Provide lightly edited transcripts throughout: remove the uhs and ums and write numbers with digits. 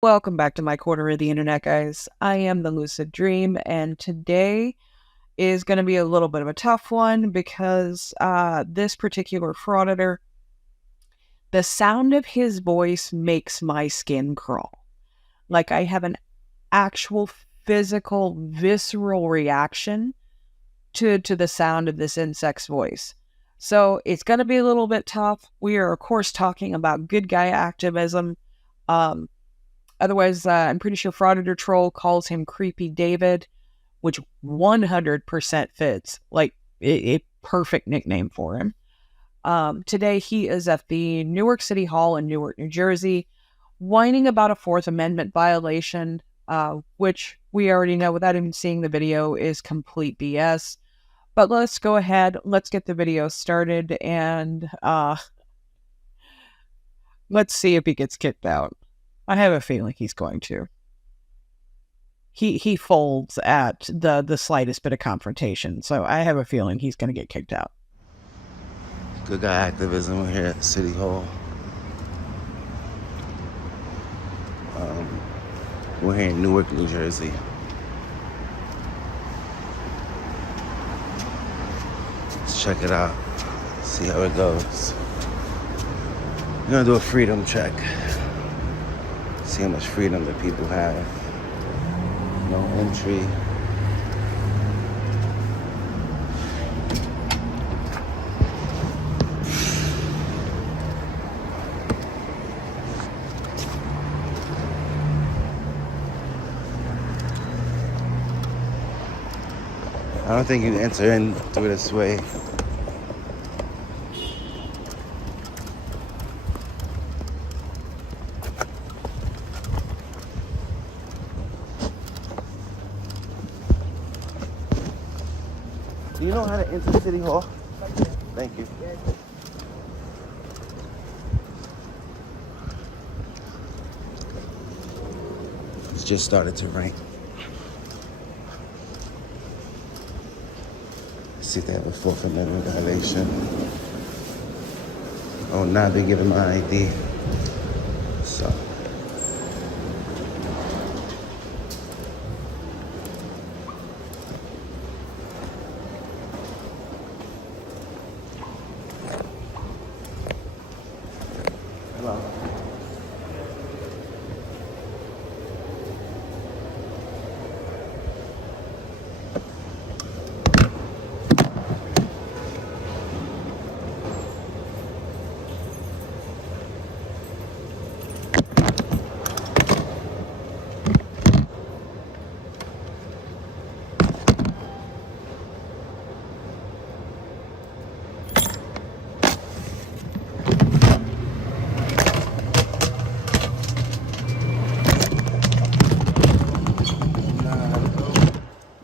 Welcome back to my corner of the internet, guys. I am the Lucid Dream, and today is going to be a little bit of a tough one because this particular frauditor, the sound of his voice makes my skin crawl. Like I have an actual physical, visceral reaction to the sound of this insect's voice. So it's going to be a little bit tough. We are, of course, talking about good guy activism. Otherwise, I'm pretty sure Frauditor Troll calls him Creepy David, which 100% fits. Like, a perfect nickname for him. Today, he is at the Newark City Hall in Newark, New Jersey, whining about a Fourth Amendment violation, which we already know without even seeing the video is complete BS. But let's go ahead, let's get the video started, and let's see if he gets kicked out. I have a feeling he's going to. He folds at the slightest bit of confrontation, so I have a feeling he's going to get kicked out. Good guy activism here at City Hall. We're here in Newark, New Jersey. Let's check it out, see how it goes. We're gonna do a freedom check. See how much freedom that people have. No entry. I don't think you can enter in through this way. Do you know how to enter City Hall? Thank you. It's just started to rain. See if they have a Fourth Amendment violation. Oh, now they're giving my ID. So. Hello.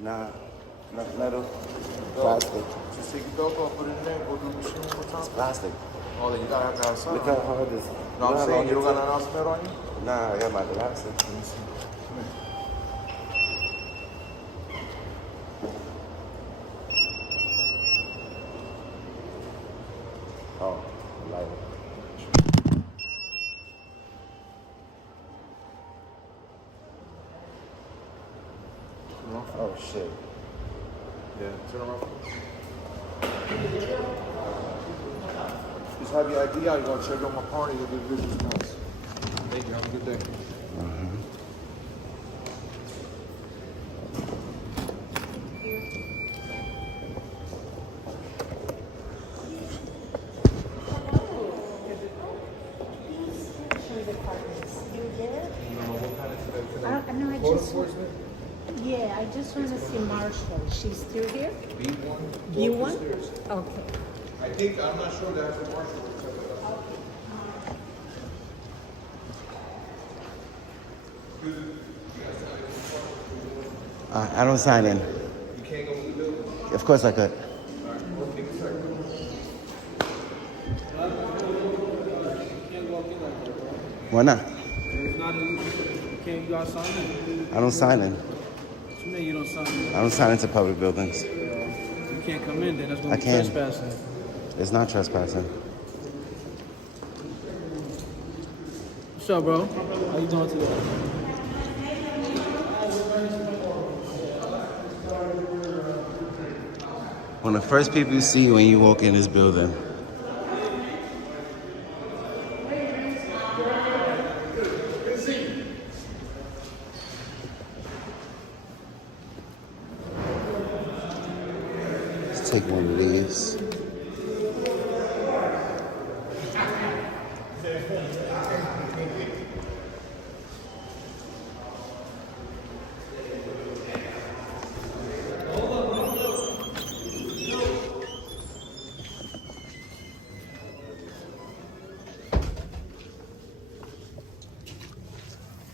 Nah, metal, plastic. Just take your belt off, put it in there, go through the machine one more time. It's plastic. Oh, then you gotta have to have something. Look how hard this. No, I'm saying you don't got an announcement on you? Nah, I got my glasses. Let me see. Come here. Oh, light. Turn off. Oh shit. Yeah, turn around. Just have your ID out. You gotta check out my party. You'll get business notes. Thank you. Have a good day. Yeah, I just want to see Marshall. She's still here? B1. B1? Okay. I think, I'm not sure that's the marshal. I don't sign in. You can't go in the building. Of course I could. Why not? It's not you can't go outside. I don't sign in. What you mean you don't sign in? I don't sign into public buildings. You can't come in, then that's I gonna be can. trespassing. It's not trespassing. What's up, bro? How you doing today? One of the first people you see when you walk in this building. Let's take one of these.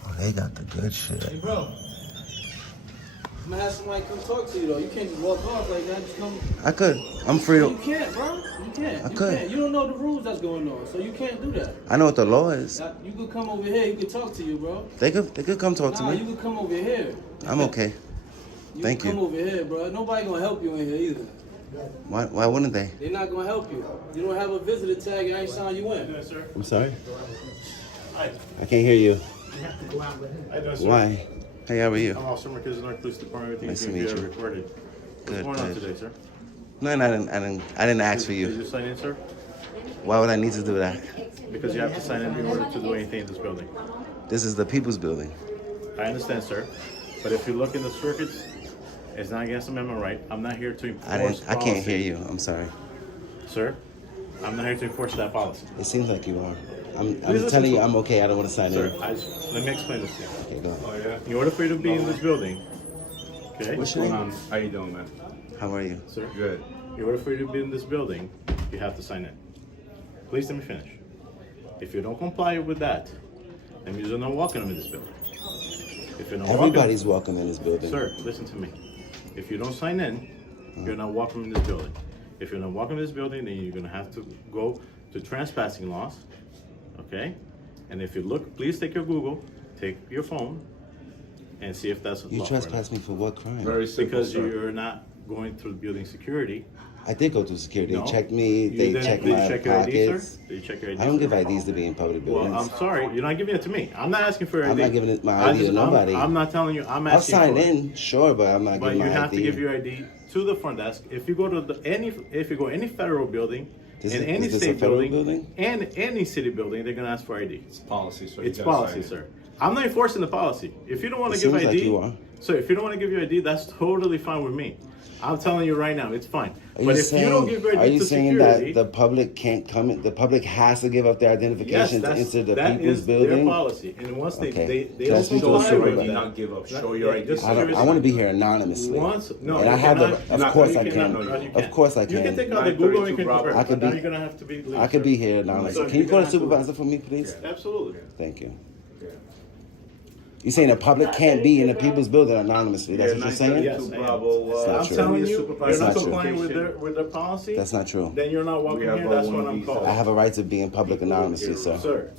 Oh, they got the good shit. Hey, bro. I'm gonna have somebody come talk to you though. You can't just walk off like that. Just come. I could. I'm free You to. can't, bro. You can't. I You could. can't. You don't know the rules that's going on, so you can't do that. I know what the law is. You could come over here. You could talk to you, bro. They could come talk to Nah, me. you could come over here. I'm okay. You Thank can come you. over here, bro. Nobody gonna help you in here either. Why wouldn't they? They're not gonna help you. You don't have a visitor tag and I ain't sign you in. I'm sorry. I can't hear you. How you doing, sir? Why? Hey, how are you? I'm Officer Marquez of Newark Police Department. Everything Nice is to being meet you. recorded. Good, What's going on good. today, sir? No, I didn't ask for Did you. you sign in, sir? Why would I need to do that? Because you have to sign in order to do anything in this building. This is the people's building. I understand, sir. But if you look in the circuits, it's not against Amendment right. I'm not here to enforce I can't hear policy. you. I'm sorry. Sir, I'm not here to enforce that policy. It seems like you are. I'm listen telling to you me. I'm okay. I don't want to sign Sir, in. let me explain this to you. Okay, go on. In order for you to be in this building, okay? What's your name? How you doing, man? How are you? Sir, Good. in order for you to be in this building, you have to sign in. Please let me finish. If you don't comply with that, then you're not welcome in this building. If you're not Everybody's welcome in this building. welcome, sir, listen to me. If you don't sign in, you're not welcome in this building. If you're not welcome in this building, then you're gonna have to go to trespassing laws, okay? And if you look, please take your Google, take your phone, and see if that's You law or trespassed me for what crime? Very not. simple, Because sir. you're not going through building security. I did go through security. No. They checked me. You They didn't- checked did you my check your ID, sir? pockets. Did you check your ID, I don't sir? give IDs to be in public Well, buildings. I'm sorry, you're not giving it to me. I'm not asking for your I'm ID. not giving it my ID to nobody. I'm not telling you. I'm I'll asking sign for it. in, sure, but I'm not But giving you my have ID. to give your ID to the front desk. If you go to if you go any federal building, Is in it- any is this a state federal building, building? and any city building, they're gonna ask for ID. It's policy, sir. It's You gotta policy, sign sir. I'm not enforcing the policy. If you don't want It to give seems ID, like you are. so if you don't want to give your ID, that's totally fine with me. I'm telling you right now, it's fine. Are But you if you don't give your are ID you to saying security, that the public can't come in? The public has to give up their yes, identification to that's, enter the that people's is building? their policy. And once they Okay. they Can I don't speak to comply the with supervisor? that, Not give up. Show your ID. just I want to seriously. be here anonymously. Once, no, and you I have cannot- the. Of not- course you I cannot can. know you. No, you Of can't. course I You can can. take out the Google and you can 932 confirm, Bravo. I but could now be- you're gonna have to be legal. I could be here So anonymously. Can you're you call gonna a have to- supervisor for me, please? Absolutely. Thank you. You're saying the public can't be in the people's building anonymously. That's what you're saying? Yes, Two I am. Bravo. That's not I'm true. telling you, That's you're not not true. complying with their policy. That's not true. Then you're not welcome We have here. That's one what of I'm these. called. I have a right to be in public anonymously, sir. Sir,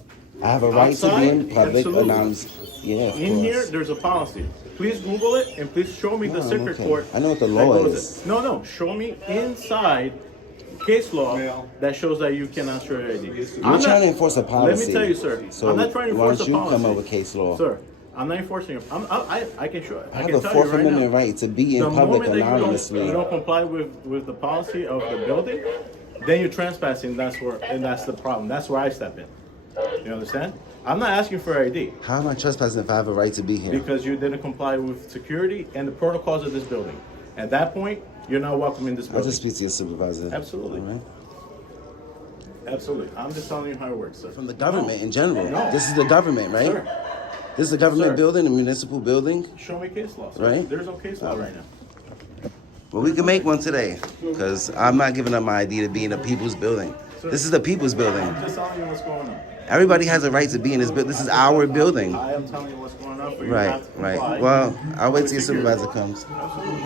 I have a right to be in Outside? public Absolutely. anonymously. Yeah, of in here, course. there's a policy. Please Google it and please show me the No, I'm circuit okay. court. I know what the that law goes is. in. No, show me inside case law that shows that you cannot show your ID. You're trying to enforce a policy. Let me tell you, sir. So I'm not trying to why enforce don't a you policy. come up with case law? Sir, I'm not enforcing it. I can show it. I have can a tell Fourth you right Amendment now. right to be in The public moment that anonymously. you don't comply with the policy of the building, then you're trespassing. That's the problem. That's where I step in. You understand? I'm not asking for ID How am I trespassing if I have a right to be here? because you didn't comply with security and the protocols of this building. At that point, you're not welcome in this I'll building. just speak to your supervisor. Absolutely. All right? Absolutely. I'm just telling you how it works, sir. From the government in general. No. This is the government, right? Sir, This is a government Sir. building, a municipal building. show me case law. Sir. Right. There's no case law right now. Well, we can make one today because I'm not giving up my ID to be in a people's building. This is the people's building. I'm just telling you what's going on. Everybody has a right to be in this building. This is our building. I am telling you what's going on for you. Right, not to comply right. Well, I'll wait till your with security. supervisor comes. Absolutely.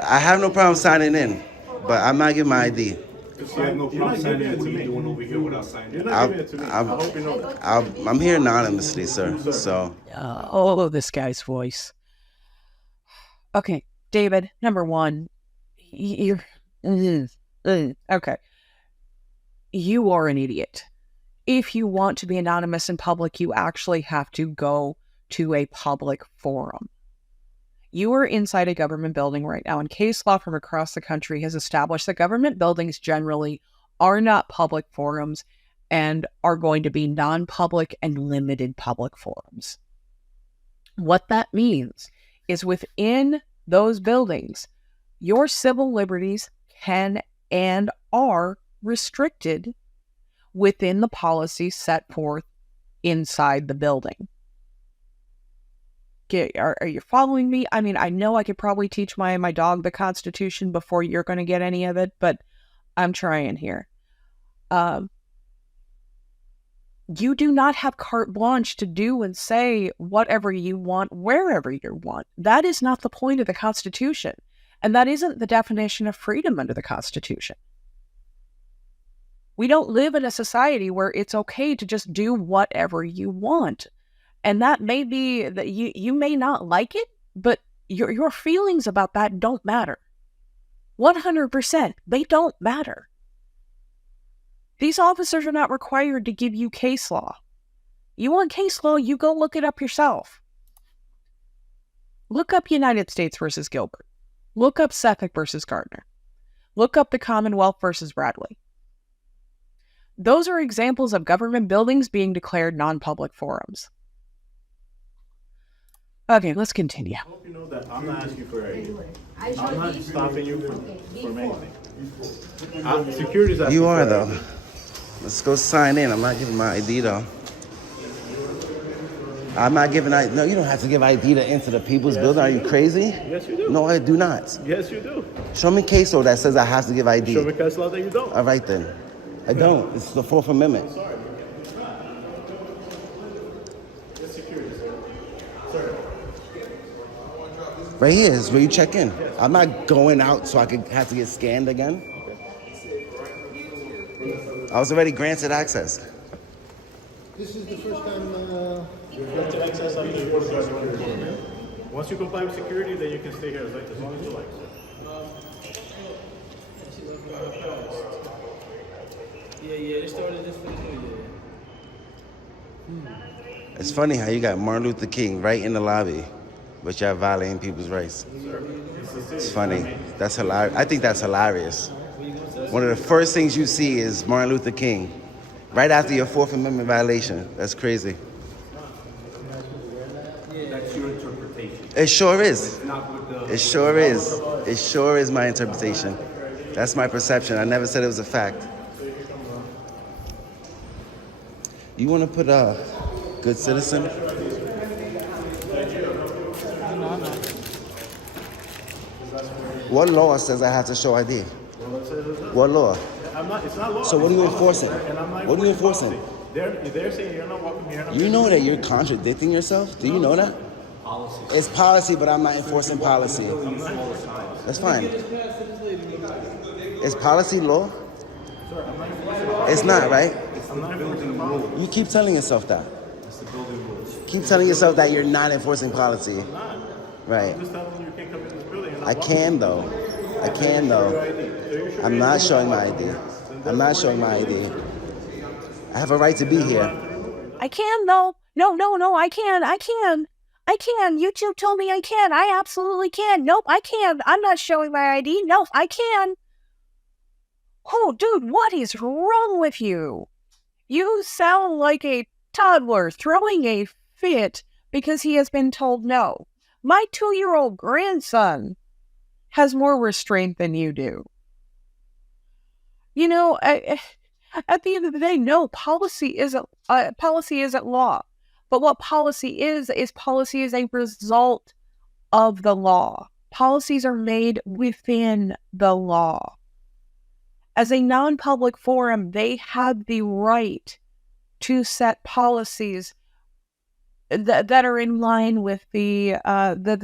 I have no problem signing in, but I'm not giving my ID. You have no You're problem not signing giving it in. to What are you me. doing over here without signing You're in? not I'll- giving it to me. I I'll- hope you know that. I'm here anonymously, sir. So Oh, this guy's voice. Okay, David, number one, you're okay. You are an idiot. if you want to be anonymous in public, you actually have to go to a public forum. You are inside a government building right now, and case law from across the country has established that government buildings generally are not public forums and are going to be non-public and limited public forums. What that means is within those buildings, your civil liberties can and are restricted within the policies set forth inside the building. Are you following me? I mean, I know I could probably teach my dog the Constitution before you're going to get any of it, but I'm trying here. You do not have carte blanche to do and say whatever you want, wherever you want. That is not the point of the Constitution. And that isn't the definition of freedom under the Constitution. We don't live in a society where it's okay to just do whatever you want. And that may be that you may not like it, but your feelings about that don't matter. 100%, they don't matter. These officers are not required to give you case law. You want case law, you go look it up yourself. Look up United States versus Gilbert. Look up Suffolk versus Gardner. Look up the Commonwealth versus Bradley. Those are examples of government buildings being declared non-public forums. Okay, let's continue. I hope you know that I'm not asking for anything. I'm not stopping you from anything. Security's asking You are for though. anything. Let's go sign in. I'm not giving my ID though. I'm not giving ID. No, you don't have to give ID to enter the people's building. Are you crazy? Yes, you do. No, I do not. Yes, you do. Show me case law that says I have to give ID. Show me case law that you don't. All right then. I don't. It's the Fourth Amendment. Right here is where you check in. I'm not going out so I could have to get scanned again. I was already granted access. This is the first time, To access after you go to security. Once you comply with security, then you can stay here as long as you like. Yeah, they started this for the new year. It's funny how you got Martin Luther King right in the lobby, but you're violating people's rights. It's funny. That's hilarious. I think that's hilarious. One of the first things you see is Martin Luther King right after your Fourth Amendment violation. That's crazy. That's your interpretation. It sure is. It's not what the... It sure is. It sure is my interpretation. That's my perception. I never said it was a fact. You want to put a good citizen? What law says I have to show ID? What law? It's not law. So what are you enforcing? And I'm not What are you enforcing? policy. They're saying you're not welcome here. You know that you're contradicting yourself? Do you know that? It's policy, but I'm not enforcing policy. That's fine. Is policy law? It's not, right? You keep telling yourself that. Keep telling yourself that you're not enforcing policy. Right. I can though. I can though. I'm not showing my ID. I'm not showing my ID. I have a right to be here. I can though. No, I can. YouTube told me I can. I absolutely can. Nope, I can. I'm not showing my ID. Nope, I can. Oh, dude, what is wrong with you? You sound like a toddler throwing a fit because he has been told no. My 2-year-old grandson has more restraint than you do. You know, at the end of the day, no, policy isn't law. But what policy is a result of the law. Policies are made within the law. As a non-public forum, they have the right to set policies that are in line with the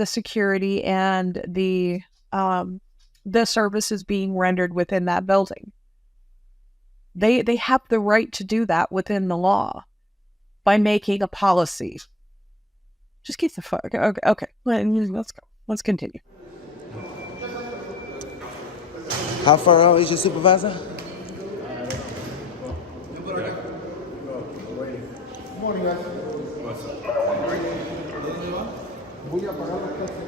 security and the services being rendered within that building. They have the right to do that within the law by making a policy. Just keep the fuck. Okay. Let's go. Let's continue. How far out is your supervisor? Morning, guys. Voy a pagar la clase.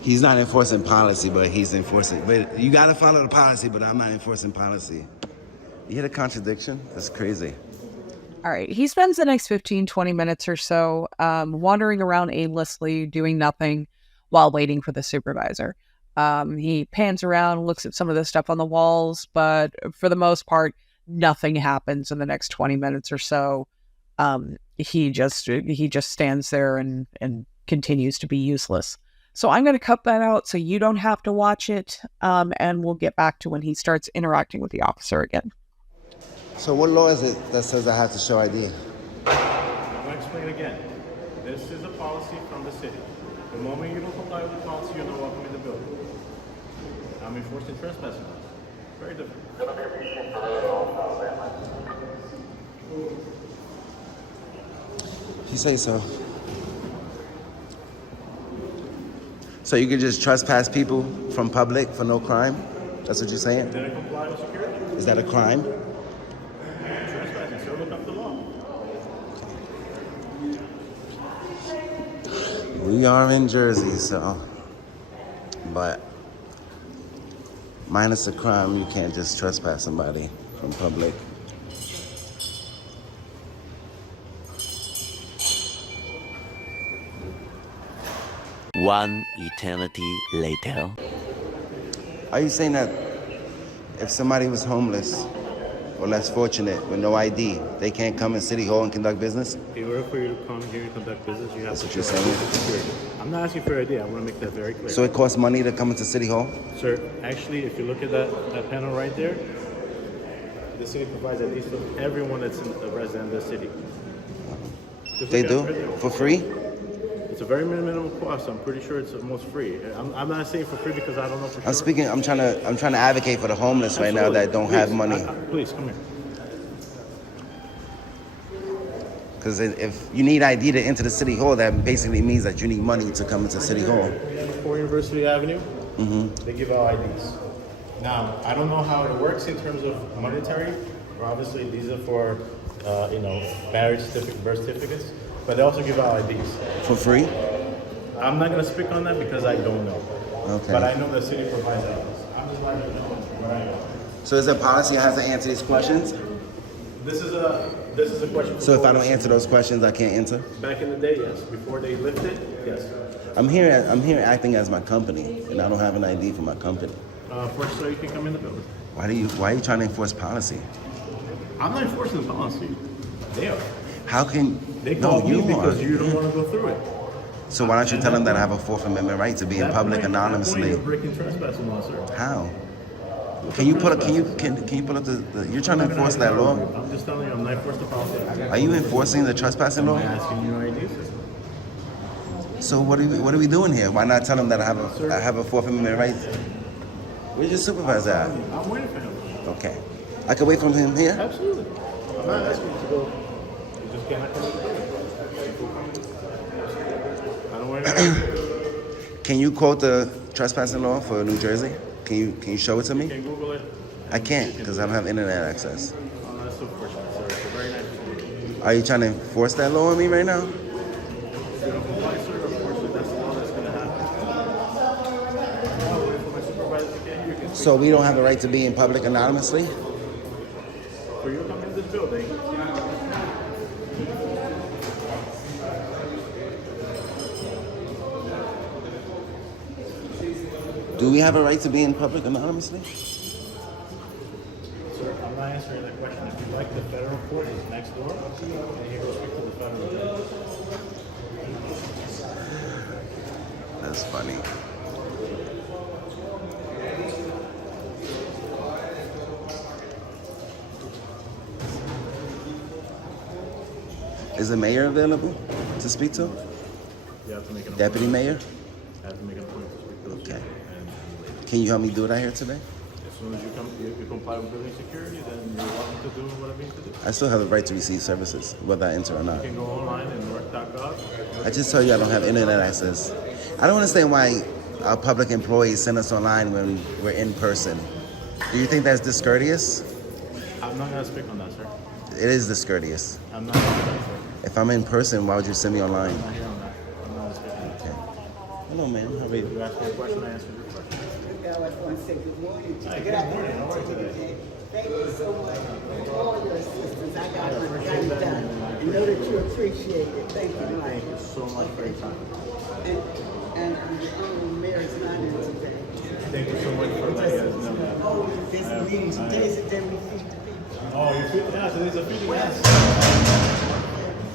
He's not enforcing policy, but he's enforcing. But you gotta follow the policy, but I'm not enforcing policy. You hear the contradiction? That's crazy. All right. He spends the next 15, 20 minutes or so wandering around aimlessly, doing nothing while waiting for the supervisor. He pans around, looks at some of the stuff on the walls, but for the most part, nothing happens in the next 20 minutes or so. He just stands there and continues to be useless. So I'm going to cut that out so you don't have to watch it, and we'll get back to when he starts interacting with the officer again. So what law is it that says I have to show ID? I'm going to explain again. This is a policy from the city. The moment you don't comply with the policy, you're not welcome in the building. I'm enforcing trespassing laws. Very different. If you say so. So you can just trespass people from public for no crime? That's what you're saying? Did I comply with security? Is that a crime? Trespassing, sir. Look up the law. We are in Jersey, so. But minus a crime, you can't just trespass somebody from public. One eternity later. Are you saying that if somebody was homeless or less fortunate with no ID, they can't come in City Hall and conduct business? In order for you to come here and conduct business, you have That's to what you're show saying? security. I'm not asking for your idea. I want to make that very clear. So it costs money to come into City Hall? Sir, actually, if you look at that panel right there, the city provides at least for everyone that's a resident of the city. Just They look do? at it right there. For free? It's a very minimal cost. I'm pretty sure it's almost free. I'm not saying for free because I don't know for sure. I'm trying to advocate for the homeless right now that don't have money. Please, come here. Because if you need ID to enter the City Hall, that basically means that you need money to come into City Hall. 4 University Avenue, they give out IDs. Now, I don't know how it works in terms of monetary. Obviously, these are for, marriage certificate, birth certificates, but they also give out IDs. For free? I'm not going to speak on that because I don't know. Okay. But I know the city provides IDs. I'm just letting you know where I am. So is there a policy I have to answer these questions? This is a question. So if I don't answer those questions, I can't enter? Back in the day, yes. Before they lifted, yes. I'm here acting as my company, and I don't have an ID for my company. First, so you can come in the building. Why are you trying to enforce policy? I'm not enforcing the policy. They are. How can... They No, called me you because are. you don't want to go through it. So why don't you tell them that I have a Fourth Amendment right to be in public That point, anonymously? you're breaking trespassing law, sir. How? Can you pull up the... You're trying to enforce that law? I'm just telling you, I'm not enforcing the policy. Are you enforcing the trespassing law? I'm asking you IDs. So what are we doing here? Why not tell them that I have a Fourth Amendment right? Where's your supervisor at? I'm waiting for him. Okay. I can wait for him here? Absolutely. I'm not asking you to go. You just cannot come in the building. I don't want to. Can you quote the trespassing law for New Jersey? Can you show it to You me? can Google it. I can't because I don't have internet access. Oh, that's so fortunate, sir. It's a very nice thing. Are you trying to enforce that law on me right now? If you don't comply, sir, unfortunately, that's the law that's going to happen. I'll wait for my supervisor to get here. You can So we don't have a right to be in public anonymously? For you to come into the building, Do we have a right to be in public anonymously? sir, I'm not answering that question. If you like, the federal court is next door, and you go straight to the federal court. That's funny. Is the mayor available to speak to? You have to make an Deputy mayor? I have to make an appointment to speak to those Okay. people. And Can you help me do it out here today? As soon as you comply with building security, then you're welcome to do whatever you need to do. I still have the right to receive services, whether I enter or not. You can go online at Newark.gov. I just told you I don't have internet access. I don't understand why our public employees send us online when we're in person. Do you think that's discourteous? I'm not going to speak on that, sir. It is discourteous. I'm not going to speak on that, sir. If I'm in person, why would you send me online? I'm not here on that. I'm not speaking on that. Okay. Hello, ma'am. How are you? You asked me a question, I answered your question. I want to say good morning to you. Hi, good morning. How are you today? Thank you so much for all your assistance. I got it done. I know that you appreciate it. Thank you, Mike. Thank you so much for your time. And the mayor's not in today. Thank you so much for letting us know that. Oh, this meeting today is the day we feed the people. Oh, you're feeding? Yeah, today's a feeding, yes.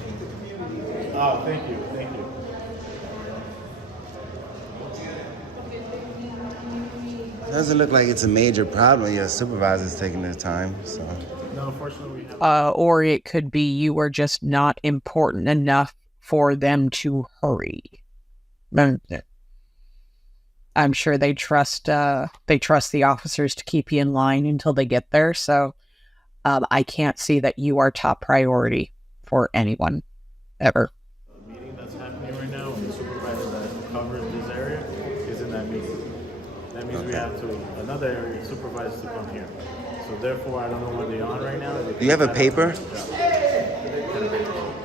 Feed the community. Oh, thank you. Thank you. Doesn't look like it's a major problem. Your supervisor's taking their time, so. No, unfortunately, we have. Or it could be you are just not important enough for them to hurry. I'm sure they trust the officers to keep you in line until they get there. So I can't see that you are top priority for anyone ever. The meeting that's happening right now, and the supervisor that covers this area is in that meeting. That means we have to another area supervisor to come here. So therefore, I don't know what they're on right now. Do you have a paper?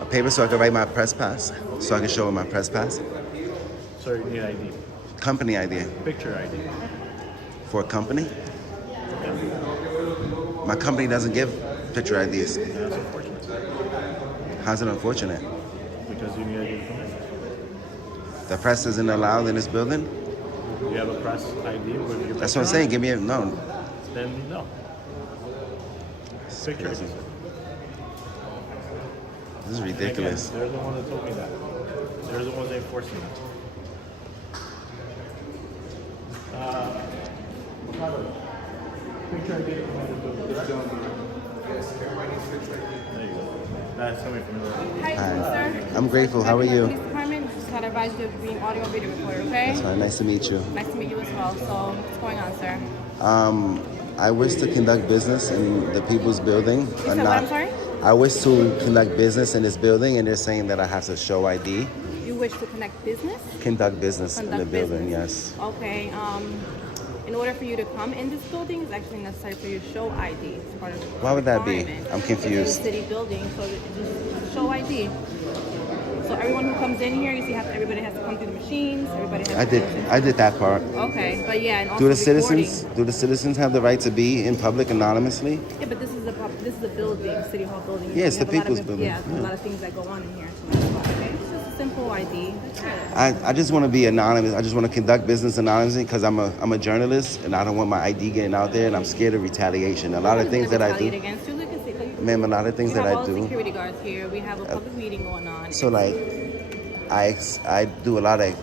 A paper so I can write my press pass? So I can show them my press pass? So you need ID, Company ID. picture ID. For a company? Yeah. My company doesn't give picture IDs. That's unfortunate How's it unfortunate? because you need ID from it. The press isn't allowed in this building? You have a press ID with your. That's what I'm saying. Give me a, no. Then no. Picture ID. crazy. sir. This is And ridiculous. again, they're the ones that told me that. They're the ones enforcing that. Picture ID. There you go. That's coming from the. Hi, sir. I'm grateful. How are you? Police department just got advised of being audio and video recorder, okay? That's fine. Nice to meet you. Nice to meet you as well. So, what's going on, sir? I wish to conduct business in the people's building. You said what? I'm sorry? I wish to conduct business in this building, and they're saying that I have to show ID. You wish to connect business? Conduct business in the Conduct building, business. yes. Okay. In order for you to come in this building, it's actually necessary for you to show ID. It's part of the Why would that be? requirement. I'm It's a confused. city building, so just show ID. So everyone who comes in here, you see, everybody has to come through the machines. Everybody has to I did that part. Okay, but yeah, and also Do the recording. citizens have the right to be in public anonymously? Yeah, but this is a building, City Hall building. Yeah, it's We the have a lot people's of, building. Yeah, Yeah. a lot of things that go on in here. So that's why, okay? It's just a simple ID. That's it. I just want to be anonymous. I just want to conduct business anonymously because I'm a journalist and I don't want my ID getting out there and I'm scared of retaliation. A lot of things that I Retaliate do, against you. Look and see. ma'am, a lot of things We that have I all the do. security guards here. We have a public meeting going on. So like, I do a lot of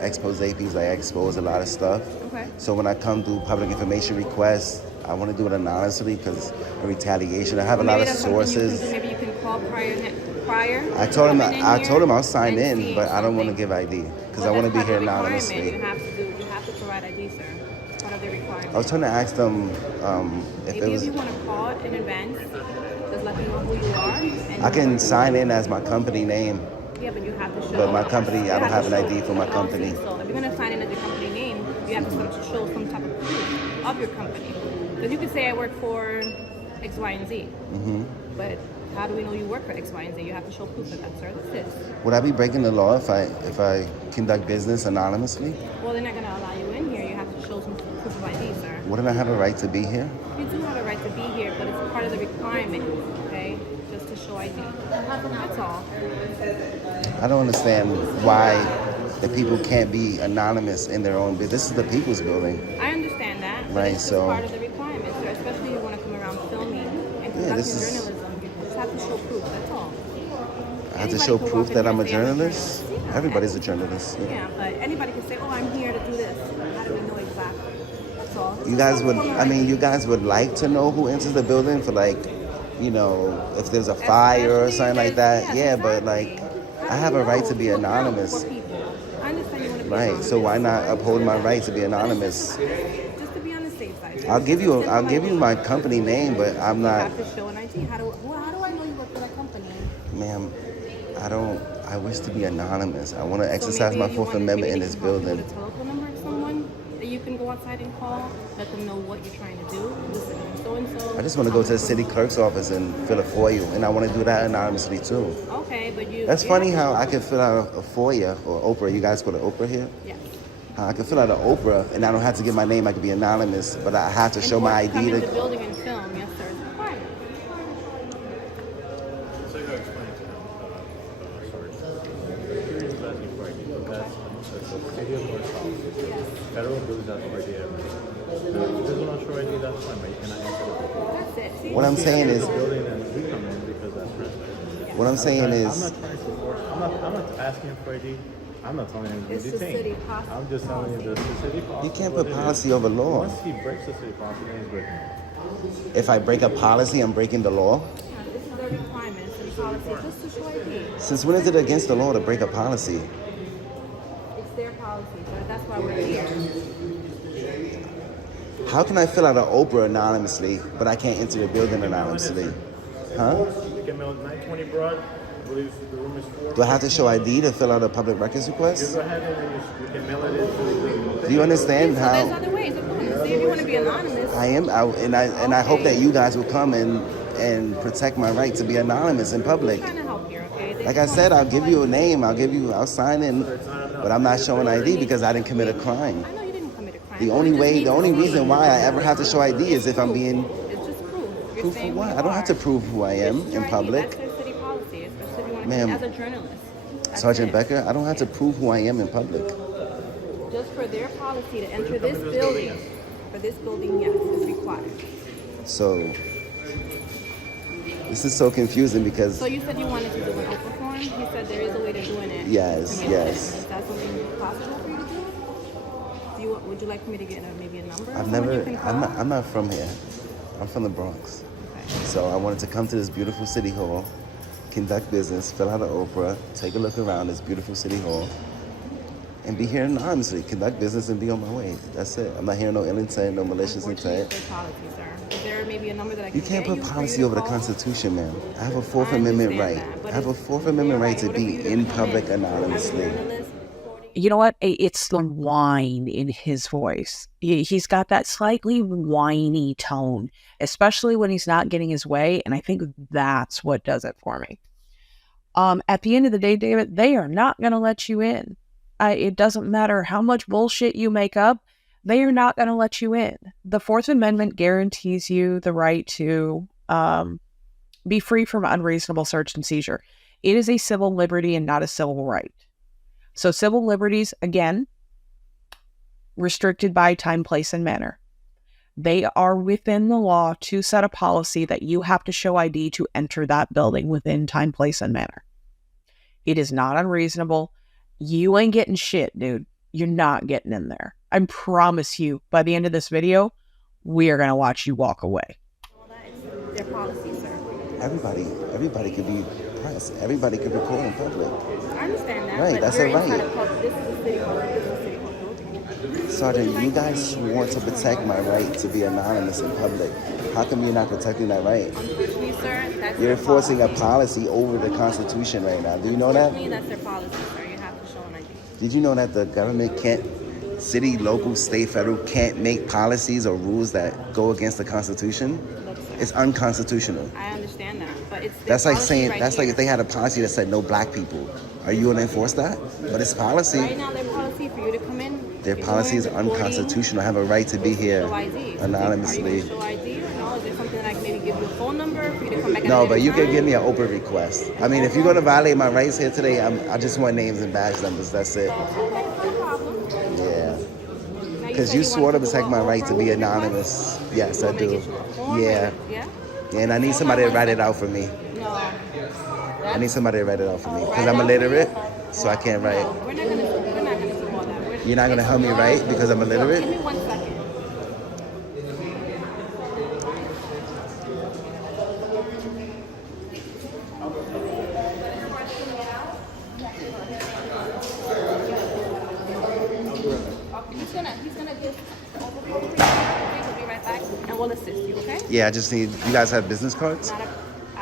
expose pieces. I expose a lot of stuff. Okay. So when I come do public information requests, I want to do it anonymously because of retaliation. I have a lot of Maybe that's something you can sources. do. Maybe you can call prior. I told him coming in I here told him I'll sign and in, seeing but I don't want to something. give ID because Well, I want to that's be here part of the requirement. anonymously. You have to provide ID, sir. It's part of the requirement. I was trying to ask them if Maybe it was. if you want to call in advance, just let them know who you are. And I can sign in as my company name. Yeah, but you have to show. But my company, you I don't have to an show- ID for my I don't company. think So if you're gonna sign in as your company name, you have to sort of show some type of proof of your company. Because you could say I work for X, Y, and Z. Mm-hmm. But how do we know you work for X, Y, and Z? You have to show proof of that, sir. That's it. Would I be breaking the law if I conduct business anonymously? Well, they're not gonna allow you in here. You have to show some proof of ID, sir. Wouldn't I have a right to be here? You do have a right to be here, but it's part of the requirement, okay? Just to show ID. That's all. I don't understand why the people can't be anonymous in their own business. This is the people's building. I understand that. But Right, it's just so- part of the requirement, sir. Especially if you want to come around filming and conducting this is- journalism. You just have to show proof. That's all. I have to Anybody show can proof walk in that here I'm a and say, I'm a journalist. journalist. Yeah. Everybody's a journalist. Yeah. Yeah, but anybody can say, "Oh, I'm here to do this." How do we know exactly? That's all. You guys would, I mean, you guys would like to know who enters the building for like, you know, if there's a fire or Especially something like if- that. yes, Yeah, but exactly. like, How I do have you a right know to be to account anonymous. for people? I understand you want to Right. So why not uphold my right to be anonymous? Just to be on the safe side. I'll give you my company name, but I'm You not. have to show an ID. How do I know you work for that company? Ma'am, I wish to be anonymous. I want to So exercise maybe my Fourth maybe Amendment they in can this help you with building. a telephone number of someone that you can go outside and call, let them know what you're trying to do. Listen, so and so. I just want to go to the city clerk's office and fill a FOIA, and I want to do that anonymously too. Okay, but you. That's funny how I can fill out a FOIA or Oprah. You guys go to Oprah here? Yes. How I can fill out an Oprah, and I don't have to give my name. I can be anonymous, but I have to show my ID. Come in the building and film. Yes, sir. It's required. So you gotta explain to him, sorry. He's asking for ID, but that's the city of Newark policy. Federal buildings have already everything. If it doesn't want to show ID, that's fine, but you cannot enter the building. That's it. See? What I'm saying is, The building and we come in because that's trespassing. what I'm saying I'm is, not trying to force. I'm not asking him for ID. I'm not telling him to It's be the detained. city policy. I'm just telling you the city policy. you can't what put it is. policy over law. Once he breaks the city policy, then he's breaking it. If I break a policy, I'm breaking the law. Yeah, this is their requirements and policy just to show ID. Since when is it against the law to break a policy? It's their policy, so that's why we're here. How can I fill out an Oprah anonymously, but I can't enter the building anonymously? Huh? You can mail 920 Broad. I believe the room is 4. Do I have to show ID to fill out a public records You request? go ahead and then you can mail it into the. Do you understand So there's how other ways of doing it. See, if you want to be anonymous, I am? And I hope that you guys will come and protect my right to be anonymous in public. I'm trying to help here, okay? They Like I just said, want I'll to give you a name. I'll sign in, but I'm not showing ID because I didn't commit a crime. I know you didn't commit a crime. The only reason why I ever have to show ID is if I'm being It's just proof. You're proof for saying what? who I don't have to you are. prove who I am This is your in ID. public. That's their city policy, especially if you want to Ma'am, as a journalist. That's Sergeant it. Becker, I don't have to prove who I am in public. Just for their policy to enter this building, for this building, yes, it's required. So this is so confusing because So you said you wanted to do an open form. He said there is a way to doing it. Yes, yes. Is that something possible for you to do? Would you like me to get maybe a number? I've of someone never, you can call? I'm not from here. I'm from the Bronx. Okay. So I wanted to come to this beautiful city hall, conduct business, fill out an Oprah, take a look around this beautiful city hall, and be here anonymously, conduct business and be on my way. That's it. I'm not hearing no ill intent, no malicious Unfortunately, intent. it's their policy, sir. Is there maybe a number that I can You can't get put for policy you to over the call? Constitution, ma'am. I have a Fourth I Amendment understand right. that, but I have a it's Fourth Amendment their right to What if be you in come public as a anonymously. journalist? You know what? It's the whine in his voice. He's got that slightly whiny tone, especially when he's not getting his way. And I think that's what does it for me. At the end of the day, David, they are not going to let you in. It doesn't matter how much bullshit you make up. They are not going to let you in. The Fourth Amendment guarantees you the right to be free from unreasonable search and seizure. It is a civil liberty and not a civil right. So civil liberties, again, restricted by time, place, and manner. They are within the law to set a policy that you have to show ID to enter that building within time, place, and manner. It is not unreasonable. You ain't getting shit, dude. You're not getting in there. I promise you, by the end of this video, we are going to watch you walk away. Well, that is their policy, sir. Everybody could be press. Everybody could record in public. I understand that. Right, but that's you're a right. inside of public. This is a city hall. This is a city hall building. Sergeant, you guys swore to protect my right to be anonymous in public. How come you're not protecting that right? Unfortunately, sir, that's You're their enforcing a policy. policy over the Constitution right now. Do you know that? Unfortunately, that's their policy, sir. You have to show an ID. Did you know that the government can't, city, local, state, federal, can't make policies or rules that go against the Constitution? Look, sir, It's unconstitutional. I understand that, but it's their That's like policy saying, right that's like here. if they had a policy that said no black people. Are you going to enforce that? But it's policy. Right now, their policy for you to come in. Their if you're policy is doing recording, unconstitutional. I have a right to be here show ID. So anonymously. Are you going to show ID or no? Is there something that I can maybe give you a phone number for you to come back? No, at but you can time? give me an Oprah request. I mean, if you're going to violate my rights here today, I just want names and badge numbers. That's it. Okay, no problem. Yeah. Now, Because said you swore to wanted protect do my a right to Oprah be request? anonymous. Yes, You I want me to do. get you a form? Yeah. Yeah? And I need somebody to write it out for me. No. I need somebody to write it out for me. Because I'm illiterate, so I can't write. No, we're not gonna do all that. You're not going to help me write because I'm Look, illiterate? give me 1 second. will assist you, okay? Yeah, I just need. You guys have business cards? I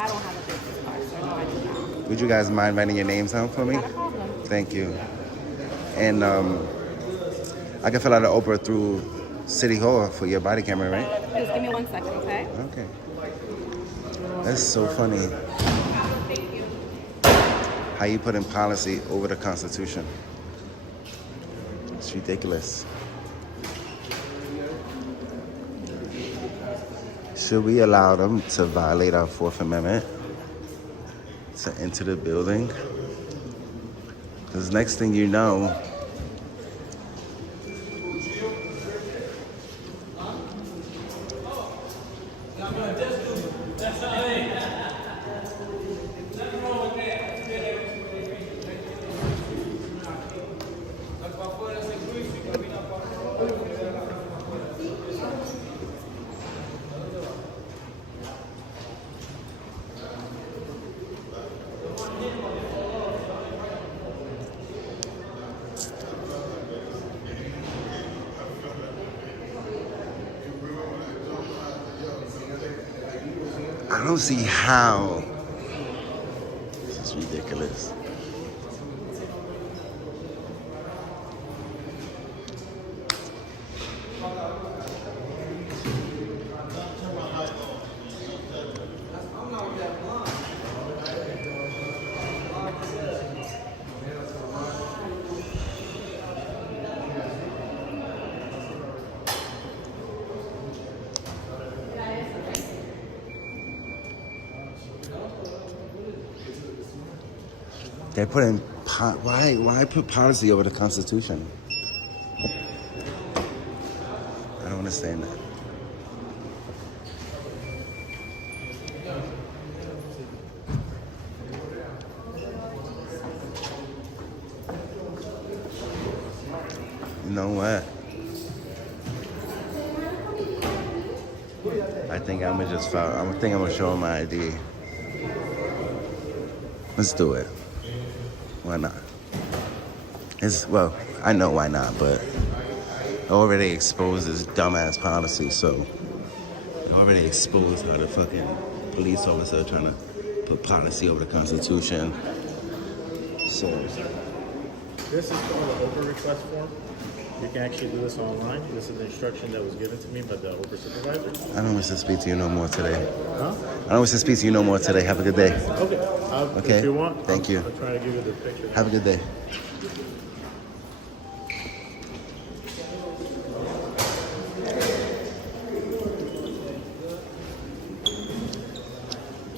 don't have a business card, so no, I do not. Would you guys mind writing your names down for me? Not a problem. Thank you. And I can fill out an Oprah through City Hall for your body camera, right? Just give me 1 second, okay? Okay. That's so funny. Thank you. How you put in policy over the Constitution. It's ridiculous. Should we allow them to violate our Fourth Amendment to enter the building? Because next thing you know, I don't see how. This is ridiculous. They're putting why put policy over the Constitution? I don't understand that. You know what? I think I'm gonna show them my ID. Let's do it. Why not? Well, I know why not, but I already exposed this dumbass policy, so I already exposed how the fucking police officer trying to put policy over the Constitution. So This is called the Oprah request form. You can actually do this online. This is the instruction that was given to me by the Oprah supervisor. I don't wish to speak to you no more today. Huh? I don't wish to speak to you no more today. Have a good day. Okay. Okay. If you want, Thank you. I'll try to give you the picture. Have a good day.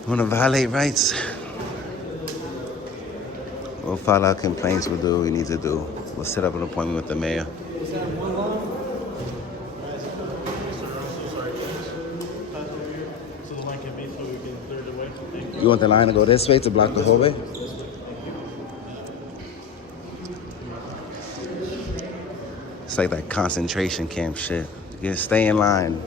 Want to violate rights? We'll file our complaints. We'll do what we need to do. We'll set up an appointment with the mayor. So the line can be so we can clear the way. Thank you. You want the line to go this way to block the hallway? It's like that concentration camp shit. You stay in line.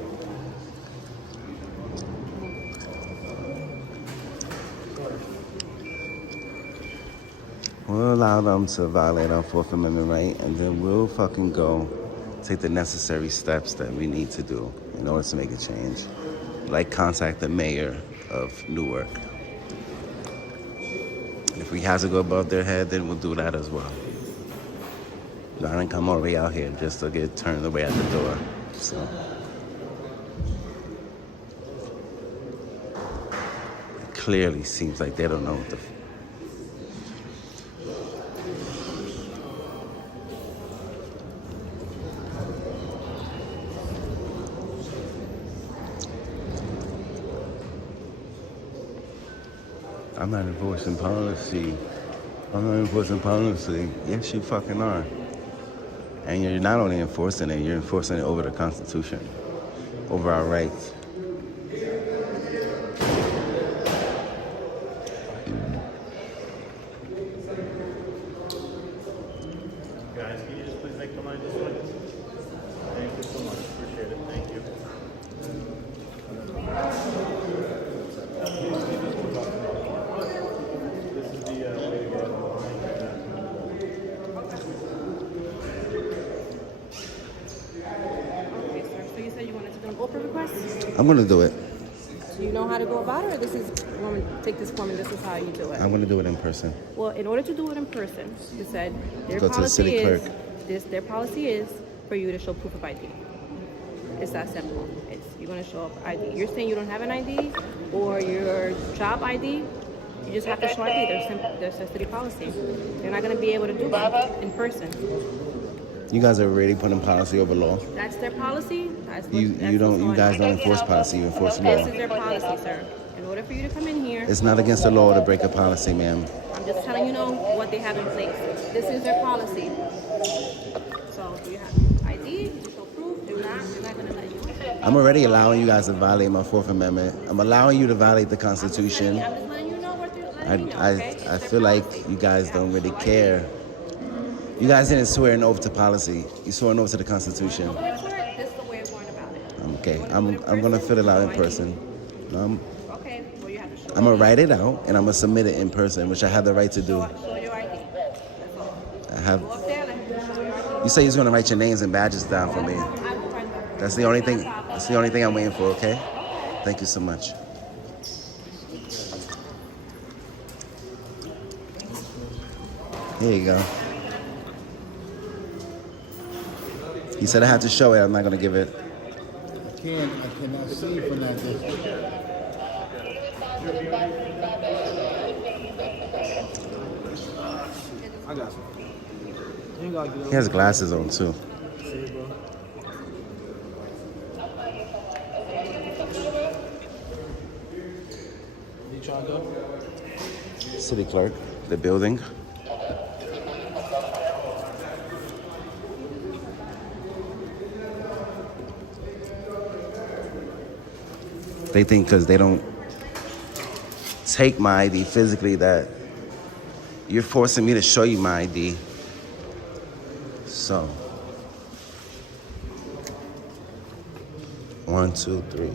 We'll allow them to violate our Fourth Amendment right, and then we'll fucking go take the necessary steps that we need to do in order to make a change. Like contact the mayor of Newark. If we have to go above their head, then we'll do that as well. I didn't come all the way out here just to get turned away at the door. So it clearly seems like they don't know what the I'm not enforcing policy. I'm not enforcing policy. Yes, you fucking are. And you're not only enforcing it, you're enforcing it over the Constitution, over our rights. Guys, can you just please make the line this way? Thank you so much. Appreciate it. Thank you. This is the way to get on the line. Okay, sir. So you said you wanted to do an Oprah request? I'm gonna do it. Do you know how to go about it, or this is take this form and this is how you do it? I'm gonna do it in person. Well, in order to do it in person, you said their Go to the policy city is clerk. their policy is for you to show proof of ID. It's that simple. You're gonna show up ID. You're saying you don't have an ID or your job ID. You just have to show ID. There's a city policy. You're not gonna be able to do that in person. You guys are already putting policy over law. That's their policy. You guys don't enforce policy. You enforce law. This is their policy, sir. In order for you to come in here, It's not against the law to break a policy, ma'am. I'm just telling you what they have in place. This is their policy. So do you have ID? You show proof. Do not. We're not gonna let you. I'm already allowing you guys to violate my Fourth Amendment. I'm allowing you to violate the Constitution. I'm just letting you know what they're letting you know, okay? I feel like you guys don't really care. You guys didn't swear an oath to policy. You swore an oath to the Constitution. This is the way of going about it. Okay, I'm gonna fill it out in person. Okay, well you have to show I'm gonna write it out and I'm gonna submit it in person, which I have the right to do. show your ID. That's all. I have. Go up there, let him show your ID. You say you're gonna write your names and badges down for me. I will write that. That's the only thing. That's the only thing I'm waiting for. Okay. Thank you so much. Here you go. He said I had to show it. I'm not gonna give it. I cannot see from that distance. I got you. He has glasses on too. You trying to go? City clerk, the building. They think because they don't take my ID physically that you're forcing me to show you my ID. So, 1, 2, 3.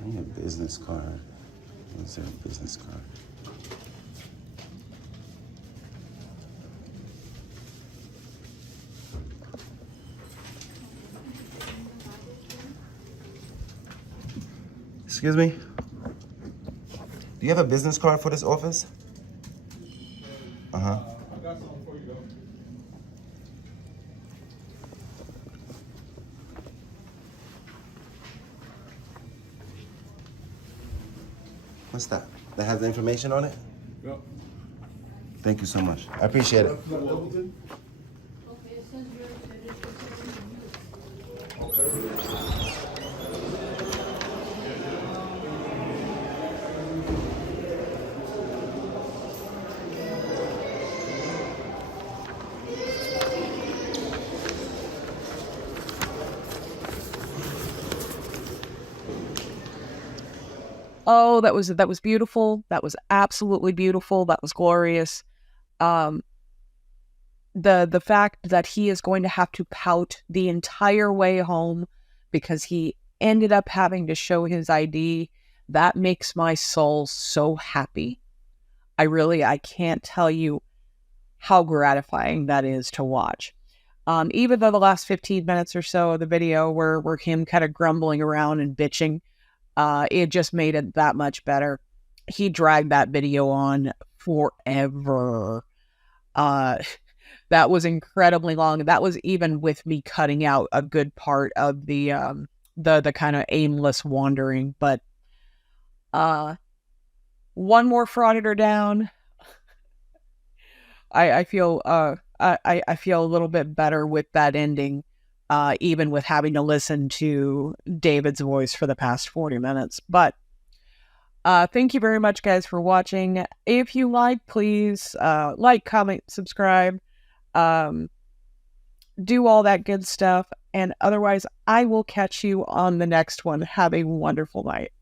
I need a business card. Is there a business card? Excuse me? Do you have a business card for this office? Uh-huh. I got something for you, though. What's that? That has the information on it? Yep. Thank you so much. I appreciate it. Oh, that was beautiful. That was absolutely beautiful. That was glorious. The fact that he is going to have to pout the entire way home because he ended up having to show his ID, that makes my soul so happy. I can't tell you how gratifying that is to watch. Even though the last 15 minutes or so of the video were him kind of grumbling around and bitching, it just made it that much better. He dragged that video on forever. That was incredibly long. That was even with me cutting out a good part of the kind of aimless wandering. But one more frauditor down. I feel I feel a little bit better with that ending. Even with having to listen to David's voice for the past 40 minutes. But thank you very much, guys, for watching. If you like, please like, comment, subscribe, do all that good stuff. And otherwise, I will catch you on the next one. Have a wonderful night.